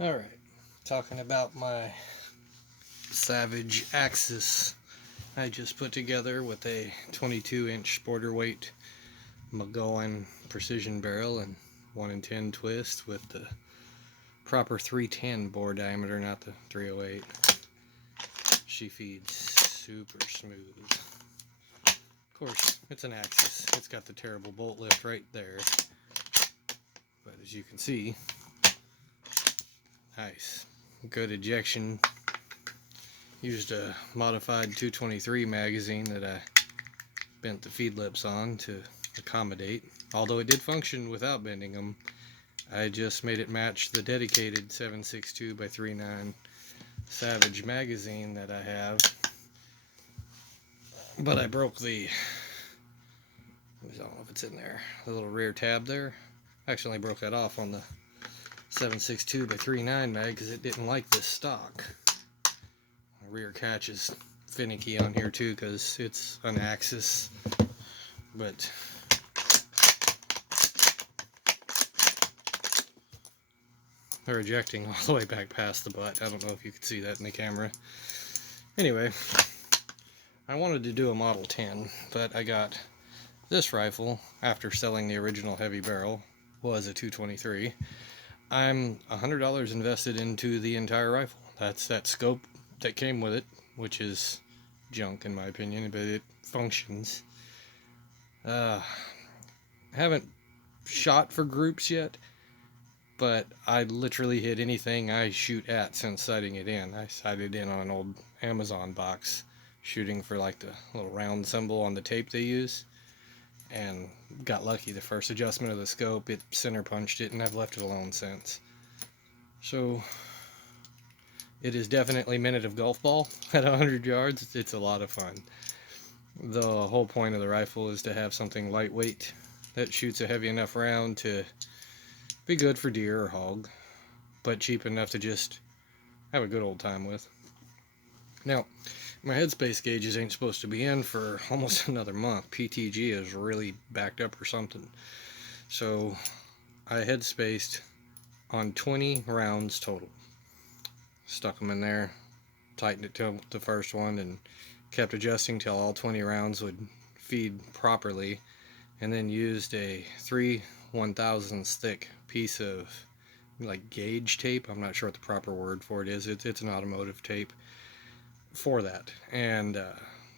Alright, talking about my Savage Axis I just put together with a 22-inch sporter weight McGowan precision barrel and 1 in 10 twist with the proper 310 bore diameter, not the 308. She feeds super smooth. Of course, it's an Axis. It's got the terrible bolt lift right there. But as you can see, nice. Good ejection. Used a modified 223 magazine that I bent the feed lips on to accommodate. Although it did function without bending them, I just made it match the dedicated 7.62 by 3.9 Savage magazine that I have. But I broke the, I don't know if it's in there, the little rear tab there. I accidentally broke that off on the 7.62 by 3.9 mag because it didn't like this stock. The rear catch is finicky on here too because it's an Axis, but they're ejecting all the way back past the butt. I don't know if you can see that in the camera. Anyway, I wanted to do a Model 10, but I got this rifle after selling the original heavy barrel, was a 223. I'm $100 invested into the entire rifle. That's that scope that came with it, which is junk in my opinion, but it functions. Haven't shot for groups yet, but I literally hit anything I shoot at since sighting it in. I sighted in on an old Amazon box, shooting for like the little round symbol on the tape they use, and got lucky. The first adjustment of the scope, it center punched it, and I've left it alone since. So it is definitely minute of golf ball at 100 yards. It's a lot of fun. The whole point of the rifle is to have something lightweight that shoots a heavy enough round to be good for deer or hog, but cheap enough to just have a good old time with. Now, my headspace gauges ain't supposed to be in for almost another month. PTG is really backed up or something. So I headspaced on 20 rounds total. Stuck them in there, tightened it to the first one, and kept adjusting till all 20 rounds would feed properly, and then used a 3/1000 thick piece of like gauge tape. I'm not sure what the proper word for it is. It's an automotive tape for that, and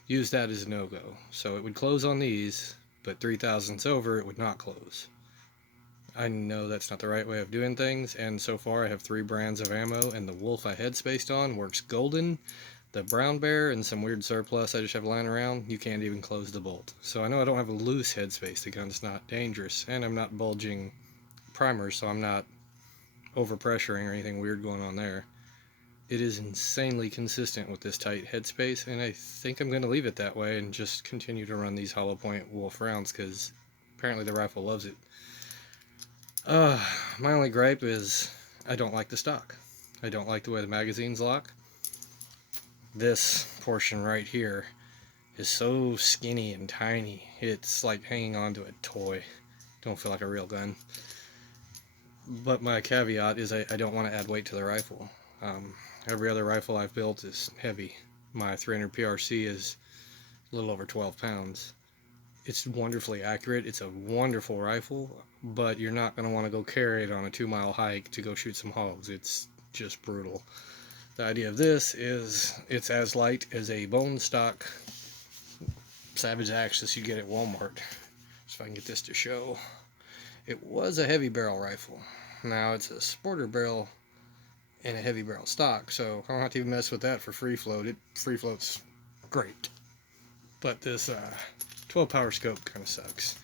used that as a no-go. So it would close on these, but 3/1000 over it would not close. I know that's not the right way of doing things, and so far I have 3 brands of ammo, and the Wolf I headspaced on works golden. The Brown Bear and some weird surplus I just have lying around, you can't even close the bolt. So I know I don't have a loose headspace, the gun's not dangerous, and I'm not bulging primers, so I'm not overpressuring or anything weird going on there. It is insanely consistent with this tight headspace, and I think I'm going to leave it that way and just continue to run these hollow point Wolf rounds because apparently the rifle loves it. My only gripe is I don't like the stock. I don't like the way the magazines lock. This portion right here is so skinny and tiny. It's like hanging onto a toy. Don't feel like a real gun. But my caveat is I don't want to add weight to the rifle. Every other rifle I've built is heavy. My 300 PRC is a little over 12 pounds. It's wonderfully accurate. It's a wonderful rifle, but you're not going to want to go carry it on a 2-mile hike to go shoot some hogs. It's just brutal. The idea of this is it's as light as a bone stock Savage Axis you get at Walmart. So if I can get this to show. It was a heavy barrel rifle. Now it's a sporter barrel and a heavy barrel stock, so I don't have to even mess with that for free float. It free floats great. But this 12 power scope kind of sucks.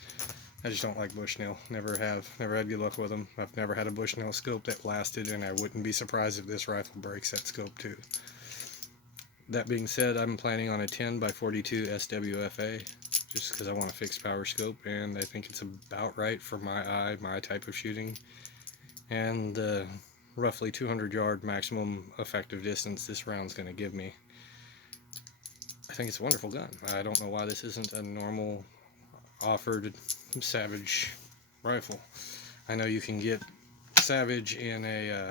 I just don't like Bushnell. Never had good luck with them. I've never had a Bushnell scope that lasted, and I wouldn't be surprised if this rifle breaks that scope too. That being said, I'm planning on a 10 by 42 SWFA just because I want a fixed power scope, and I think it's about right for my eye, my type of shooting, and the roughly 200 yard maximum effective distance this round's going to give me. I think it's a wonderful gun. I don't know why this isn't a normal offered Savage rifle. I know you can get Savage in a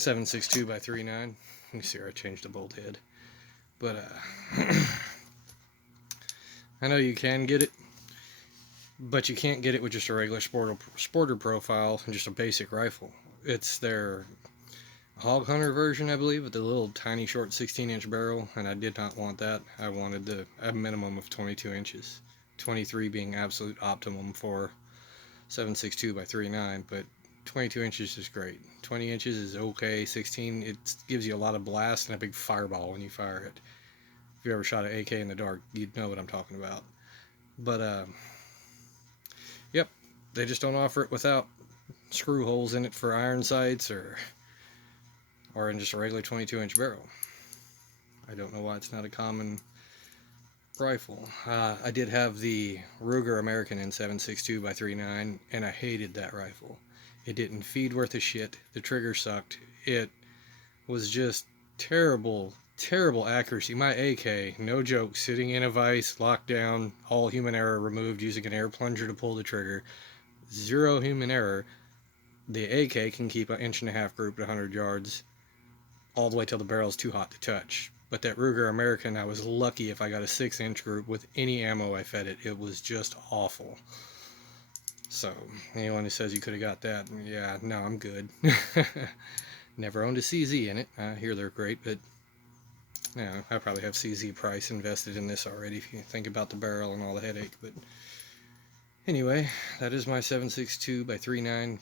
7.62 by 3.9. You see where I changed the bolt head. But I know you can get it, but you can't get it with just a regular sporter profile and just a basic rifle. It's their Hog Hunter version, I believe, with the little tiny short 16-inch barrel, and I did not want that. I wanted a minimum of 22 inches, 23 being absolute optimum for 7.62 by 3.9, but 22 inches is great. 20 inches is okay. 16, it gives you a lot of blast and a big fireball when you fire it. If you ever shot an AK in the dark, you'd know what I'm talking about. But yep, they just don't offer it without screw holes in it for iron sights or in just a regular 22-inch barrel. I don't know why it's not a common rifle. I did have the Ruger American in 7.62 by 3.9, and I hated that rifle. It didn't feed worth a shit. The trigger sucked. It was just terrible, terrible accuracy. My AK, no joke, sitting in a vise, locked down, all human error removed, using an air plunger to pull the trigger. Zero human error. The AK can keep an 1.5-inch group at 100 yards all the way till the barrel's too hot to touch. But that Ruger American, I was lucky if I got a 6-inch group with any ammo I fed it. It was just awful. So, anyone who says you could have got that, yeah, no, I'm good. Never owned a CZ in it. I hear they're great, but yeah, I probably have CZ price invested in this already if you think about the barrel and all the headache. But anyway, that is my 7.62 by 3.9